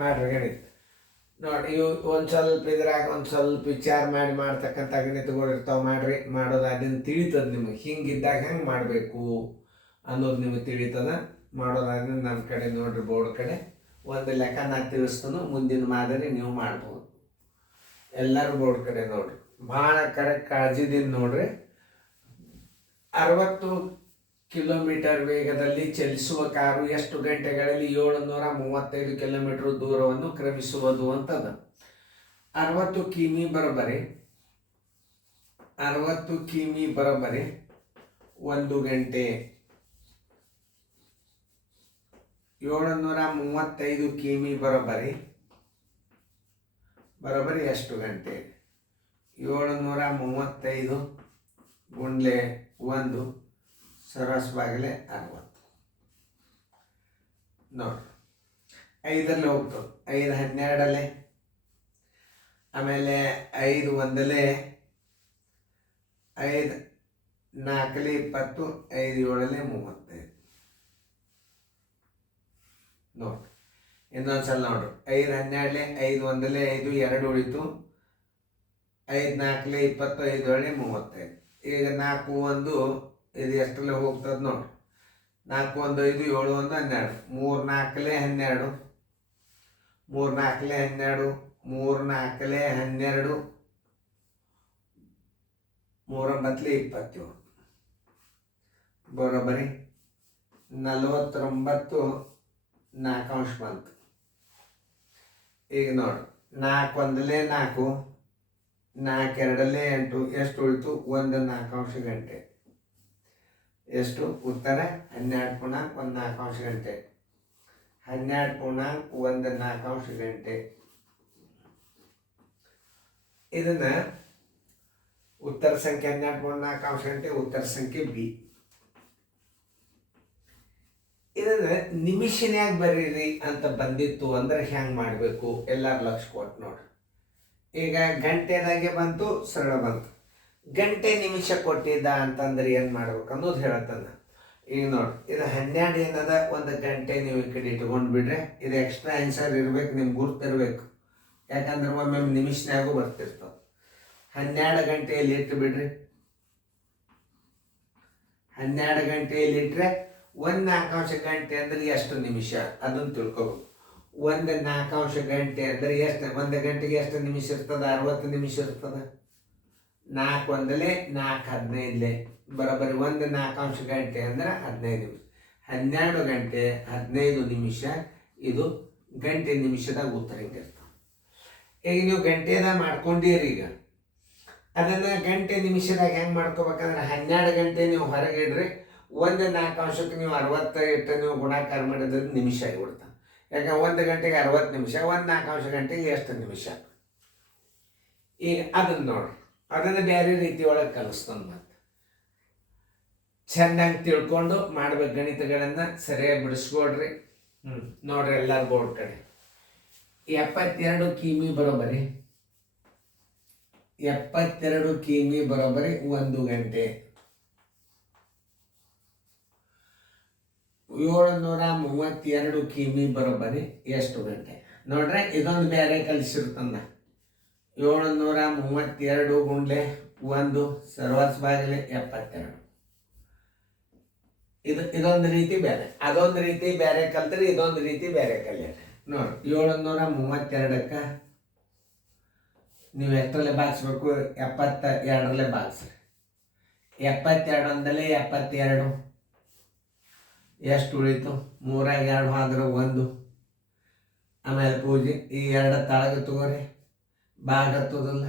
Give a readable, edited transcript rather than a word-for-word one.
ಮಾಡ್ರಿ ಗಣಿತ ನೋಡಿ. ಇವು ಒಂದು ಸ್ವಲ್ಪ ಇದ್ರಾಗ ಒಂದು ಸ್ವಲ್ಪ ವಿಚಾರ ಮಾಡ್ತಕ್ಕಂಥ ಗಣಿತಗಳು ಇರ್ತಾವೆ. ಮಾಡ್ರಿ, ಮಾಡೋದು ಅದನ್ನು ತಿಳಿತದ ನಿಮಗೆ. ಹಿಂಗಿದ್ದಾಗ ಹೆಂಗೆ ಮಾಡಬೇಕು ಅನ್ನೋದು ನಿಮಗೆ ತಿಳಿತದ. ಮಾಡೋದಾದ್ರೆ ನನ್ನ ಕಡೆ ನೋಡ್ರಿ, ಬೋರ್ಡ್ ಕಡೆ ಒಂದು ಲೆಕ್ಕ ನಾನು ತಿಳಿಸ್ತಾನು. ಮುಂದಿನ ಮಾದರಿ ನೀವು ಮಾಡ್ಬೋದು. ಎಲ್ಲರೂ ಬೋರ್ಡ್ ಕಡೆ ನೋಡ್ರಿ, ಭಾಳ ಕರೆಕ್ಟ್ ಕಾಳಜಿದಿಂದ ನೋಡ್ರಿ. 60 ಕಿಲೋಮೀಟರ್ ವೇಗದಲ್ಲಿ ಚಲಿಸುವ ಕಾರು ಎಷ್ಟು ಗಂಟೆಗಳಲ್ಲಿ 735 ಕಿಲೋಮೀಟರ್ ದೂರವನ್ನು ಕ್ರಮಿಸುವುದು ಅಂತದ. 60 ಕಿಮಿ ಬರೋಬ್ಬರಿ 1 ಗಂಟೆ. 735 ಕಿಮಿ ಬರೋಬ್ಬರಿ ಎಷ್ಟು ಗಂಟೆ? 735 ಗುಂಡ್ಲೆ 1 ಸರಸ್ ಬಾಗಿಲೆ 60 ನೋಡ್ರಿ. 5 ಹೋಗ್ತದೆ, 5 12, ಆಮೇಲೆ 5 1, 5 4 20, 5 7 35 ನೋಡ್ರಿ. ಇನ್ನೊಂದ್ಸಲ ನೋಡ್ರಿ, 5 12, 5 1, 5 2 ಉಳಿತು, 5 4 20, 5 7 35. ಈಗ 4 1 ಇದು ಎಷ್ಟರಲ್ಲೇ ಹೋಗ್ತದೆ ನೋಡ್ರಿ. 4 1 5, 7 1 12, 3 4 12, 3 4 12, 3 4 12, 3 9 27 ಬರೋಬ್ಬರಿ 49 4 ಅಂಶ ಬಂತು. ಈಗ ನೋಡಿ, 4 1 4, 4 2 8, ಎಷ್ಟು ಉಳಿತು? 1 4 ಅಂಶ ಗಂಟೆ. ಎಷ್ಟು ಉತ್ತರ? 12.1 4 ಅಂಶ ಗಂಟೆ. 12.1 4 ಅಂಶ ಗಂಟೆ. ಇದನ್ನ ಉತ್ತರ ಸಂಖ್ಯೆ 12.4 ಅಂಶ ಗಂಟೆ, ಉತ್ತರ ಸಂಖ್ಯೆ ಬಿ. ಇದನ್ನ ನಿಮಿಷನ್ಯಾಗ ಬರೀರಿ ಅಂತ ಬಂದಿತ್ತು ಅಂದ್ರೆ ಹೆಂಗೆ ಮಾಡಬೇಕು? ಎಲ್ಲರೂ ಲಕ್ಷ ಕೊಟ್ಟು ನೋಡ್ರಿ. ಈಗ ಗಂಟೆದಾಗೆ ಬಂತು, ಸರಳ ಬಂತು. ಗಂಟೆ ನಿಮಿಷ ಕೊಟ್ಟಿದ್ದ ಅಂತಂದ್ರೆ ಏನು ಮಾಡ್ಬೇಕು ಅನ್ನೋದು ಹೇಳತ್ತನ. ಈಗ ನೋಡ್ರಿ, ಇದು 12 ಏನದ, ಒಂದು ಗಂಟೆ ನೀವು ಈ ಕಡೆ ಇಟ್ಕೊಂಡು ಬಿಡ್ರೆ ಇದು ಎಕ್ಸ್ಟ್ರಾ ಆನ್ಸರ್ ಇರ್ಬೇಕು, ನಿಮ್ಗೆ ಗುರ್ತಿರ್ಬೇಕು. ಯಾಕಂದ್ರೆ ಒಮ್ಮೆ ನಿಮಿಷನ್ಯಾಗೂ ಬರ್ತಿರ್ತಾವ. 12 ಗಂಟೆಯಲ್ಲಿ ಇಟ್ಟು ಬಿಡ್ರಿ. 12 ಗಂಟೆಯಲ್ಲಿ ಇಟ್ಟರೆ 1 4 ಅಂಶ ಗಂಟೆ ಅಂದ್ರೆ ಎಷ್ಟು ನಿಮಿಷ ಅದನ್ನು ತಿಳ್ಕೊಬೇಕು. 1 4 ಅಂಶ ಗಂಟೆ ಅಂದ್ರೆ ಎಷ್ಟು? 1 ಗಂಟೆಗೆ ಎಷ್ಟು ನಿಮಿಷ ಇರ್ತದ? 60 ನಿಮಿಷ ಇರ್ತದ. 4 1 4 15 ಬರೋಬ್ಬರಿ 1 4 ಅಂಶ ಗಂಟೆ ಅಂದ್ರೆ 15 ನಿಮಿಷ. 12 ಗಂಟೆ 15 ನಿಮಿಷ. ಇದು ಗಂಟೆ ನಿಮಿಷದಾಗ ಉತ್ತರ ಹಿಂಗಿರ್ತಾವ. ಈಗ ನೀವು ಗಂಟೆದಾಗ ಮಾಡ್ಕೊಂಡಿರಿ. ಈಗ ಅದನ್ನು ಗಂಟೆ ನಿಮಿಷದಾಗ ಹೆಂಗೆ ಮಾಡ್ಕೋಬೇಕಂದ್ರೆ 12 ಗಂಟೆ ನೀವು ಹೊರಗೆ ಇಡ್ರಿ. 1 4 ಅಂಶಕ್ಕೆ ನೀವು 60 ಇಟ್ಟು ನೀವು ಗುಣಾಕಾರ ಮಾಡಿದ್ರೆ ನಿಮಿಷ ಆಗಿಬಿಡ್ತಾವೆ. ಯಾಕಂದ್ರೆ 1 ಗಂಟೆಗೆ 60 ನಿಮಿಷ, 1 4 ಅಂಶ ಗಂಟೆಗೆ ಎಷ್ಟು ನಿಮಿಷ? ಈಗ ಅದನ್ನು ನೋಡ್ರಿ, ಅದನ್ನು ಬೇರೆ ರೀತಿ ಒಳಗೆ ಕಲಿಸ್ತಾನೆ. ಮತ್ತೆ ಚೆನ್ನಾಗಿ ತಿಳ್ಕೊಂಡು ಮಾಡ್ಬೇಕು ಗಣಿತಗಳನ್ನು. ಸರಿಯಾಗಿ ಬಿಡಿಸ್ಕೊಡ್ರಿ. ನೋಡ್ರಿ ಎಲ್ಲರೂ ಬೋರ್ಡ್ ಕಡೆ. 72 ಕಿಮಿ ಬರೋಬ್ಬರಿ 72 ಕಿಮಿ ಬರೋಬ್ಬರಿ 1 ಗಂಟೆ. 732 ಕಿಮಿ ಬರೋಬ್ಬರಿ ಎಷ್ಟು ಗಂಟೆ? ನೋಡ್ರೆ ಇದೊಂದು ಬೇರೆ ಕಲಿಸಿರ್ತಂದ. 732 ಗುಂಡ್ಲೆ 1 ಸರ್ವಸ್ ಬಾಗಿಲೆ 72. ಇದೊಂದು ರೀತಿ ಬೇರೆ, ಅದೊಂದು ರೀತಿ ಬೇರೆ ಕಲ್ತ್ರಿ, ಇದೊಂದು ರೀತಿ ಬೇರೆ ಕಲಿಯರಿ. ನೋಡಿ, 732ಕ್ಕೆ ನೀವು ಎಷ್ಟರಲ್ಲೇ ಭಾಗಿಸ್ಬೇಕು? 72ರಲ್ಲೇ ಭಾಗಿಸ್ರಿ. 72 1 72 ಎಷ್ಟು ಉಳಿತು? 3 2 ಆದ್ರೆ 1. ಆಮೇಲೆ ಪೂಜೆ ಈ 2 ತಾಳಗ ತಗೋರಿ, ಭಾಗ ಹತ್ತೋದಲ್ಲ.